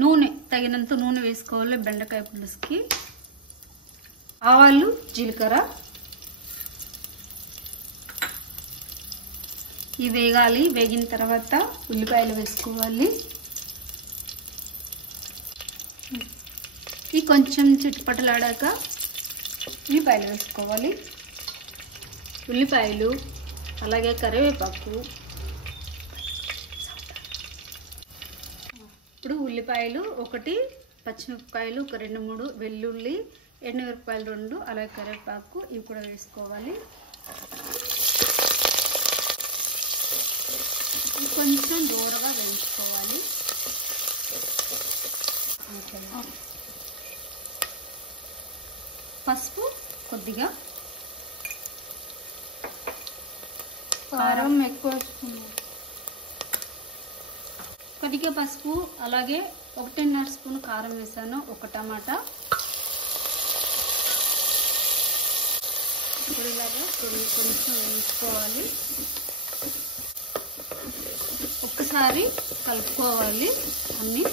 నూనె తగినంత నూనె వేసుకోవాలి బెండకాయ పులుసుకి. ఆవాలు జీలకర్ర ఇవి వేగాలి. వేగిన తర్వాత ఉల్లిపాయలు వేసుకోవాలి. ఇవి కొంచెం చిటపటలాడాక ఉల్లిపాయలు వేసుకోవాలి. ఉల్లిపాయలు అలాగే కరివేపాకు. ఇప్పుడు ఉల్లిపాయలు ఒకటి, పచ్చిమిరపకాయలు ఒక 2-3, వెల్లుల్లి, ఎండుమిరపకాయలు 2, అలాగే కరివేపాకు ఇవి కూడా వేసుకోవాలి. కొంచెం దూరగా వేయించుకోవాలి. పసుపు కొద్దిగా, కారం ఎక్కువ వేసుకున్నాం. కొద్దిగా పసుపు అలాగే 1.5 స్పూన్ కారం వేసాను. ఒక టమాటా. ఇప్పుడు ఇలాగా కొంచెం వేయించుకోవాలి. ఒక్కసారి కలుపుకోవాలి అన్నీ.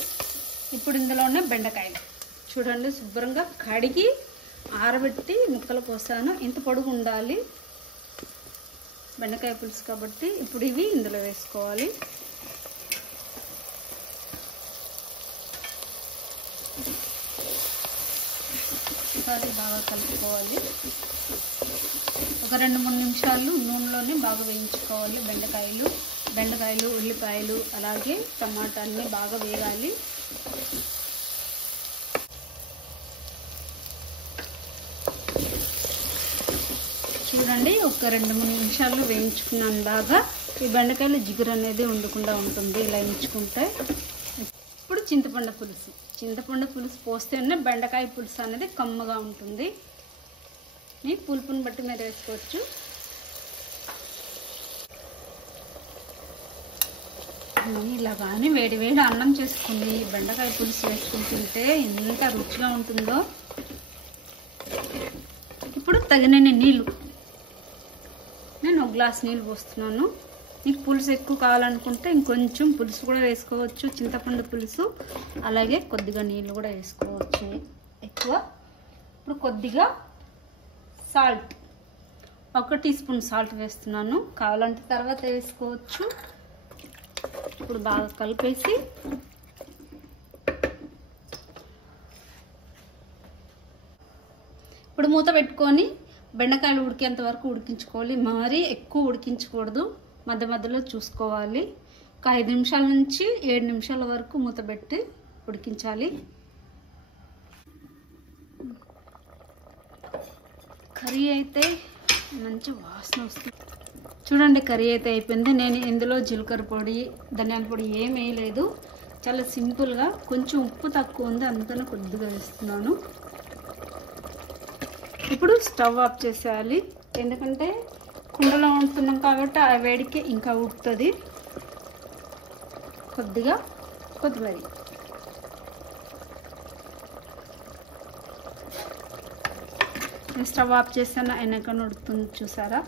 ఇప్పుడు ఇందులోనే బెండకాయలు చూడండి, శుభ్రంగా కడిగి ఆరబెట్టి ముక్కలు కోసాను. ఇంత పొడుగు ఉండాలి బెండకాయ పులుసు కాబట్టి. ఇప్పుడు ఇవి ఇందులో వేసుకోవాలి. ఒకసారి బాగా కలుపుకోవాలి. ఒక 2-3 నిమిషాలు నూనెలోనే బాగా వేయించుకోవాలి. బెండకాయలు ఉల్లిపాయలు అలాగే టమాటా అన్నీ బాగా వేగాలి. చూడండి, ఒక 2-3 నిమిషాలు వేయించుకున్నాను బాగా. ఈ బెండకాయలు జిగురు అనేది ఉండకుండా ఉంటుంది ఇలా వేయించుకుంటే. ఇప్పుడు చింతపండు పులుసు పోస్తేనే బెండకాయ పులుసు అనేది కమ్మగా ఉంటుంది. మీ పులుపుని బట్టి మీరు వేసుకోవచ్చు. ఇలా కానీ వేడి అన్నం చేసుకుని బెండకాయ పులుసు వేసుకుని తింటే ఎంత రుచిగా ఉంటుందో. ఇప్పుడు తగినన్ని నీళ్ళు, నేను 1 గ్లాస్ నీళ్ళు పోస్తున్నాను. మీకు పులుసు ఎక్కువ కావాలనుకుంటే ఇంకొంచెం పులుసు కూడా వేసుకోవచ్చు, చింతపండు పులుసు. అలాగే కొద్దిగా నీళ్ళు కూడా వేసుకోవచ్చు ఎక్కువ. ఇప్పుడు కొద్దిగా సాల్ట్, 1 టీ స్పూన్ సాల్ట్ వేస్తున్నాను. కావాలంటే తర్వాత వేసుకోవచ్చు. ఇప్పుడు బాగా కలిపేసి ఇప్పుడు మూత పెట్టుకొని బెండకాయలు ఉడికేంత వరకు ఉడికించుకోవాలి. మరీ ఎక్కువ ఉడికించకూడదు, మధ్య మధ్యలో చూసుకోవాలి. ఒక 5 నిమిషాల నుంచి 7 నిమిషాల వరకు మూత పెట్టి ఉడికించాలి. కర్రీ అయితే మంచి వాసన వస్తుంది. చూడండి, కర్రీ అయితే అయిపోయింది. నేను ఇందులో జీలకర్ర పొడి, ధనియాల పొడి ఏం వేయలేదు. చాలా సింపుల్గా, కొంచెం ఉప్పు తక్కువ ఉంది అందుకని కొద్దిగా వేస్తున్నాను. ఇప్పుడు స్టవ్ ఆఫ్ చేసేయాలి, ఎందుకంటే కుండలో ఉంటున్నాం కాబట్టి ఆ వేడికి ఇంకా ఉడుకుతుంది. కొద్దిగా కొత్తిమీర, స్టవ్ ఆఫ్ చేసాను. అయినాక ఉడుకుతుంది చూసారా.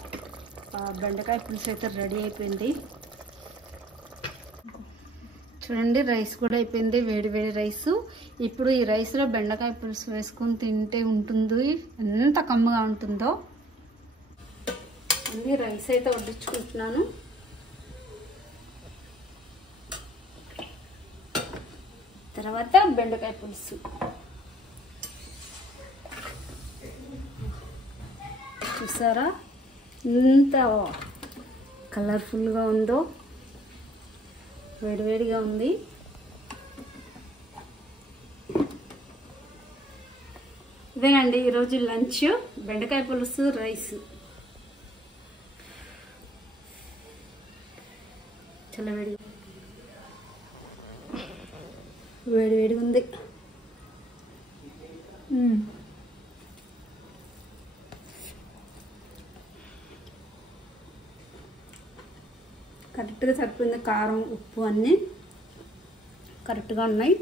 బెండకాయ పులుసు అయితే రెడీ అయిపోయింది. చూడండి, రైస్ కూడా అయిపోయింది, వేడి రైస్. ఇప్పుడు ఈ రైస్లో బెండకాయ పులుసు వేసుకొని తింటే ఉంటుంది ఎంత కమ్మగా ఉంటుందో. రైస్ అయితే వడ్డించుకుంటున్నాను. తర్వాత బెండకాయ పులుసు చూసారా ఎంత కలర్ఫుల్గా ఉందో, వేడిగా ఉంది. ఇదేనండి ఈరోజు లంచ్, బెండకాయ పులుసు రైస్. చాలా వేడిగా ఉంది. కరెక్ట్గా సరిపోయింది. కారం ఉప్పు అన్నీ కరెక్ట్గా ఉన్నాయి.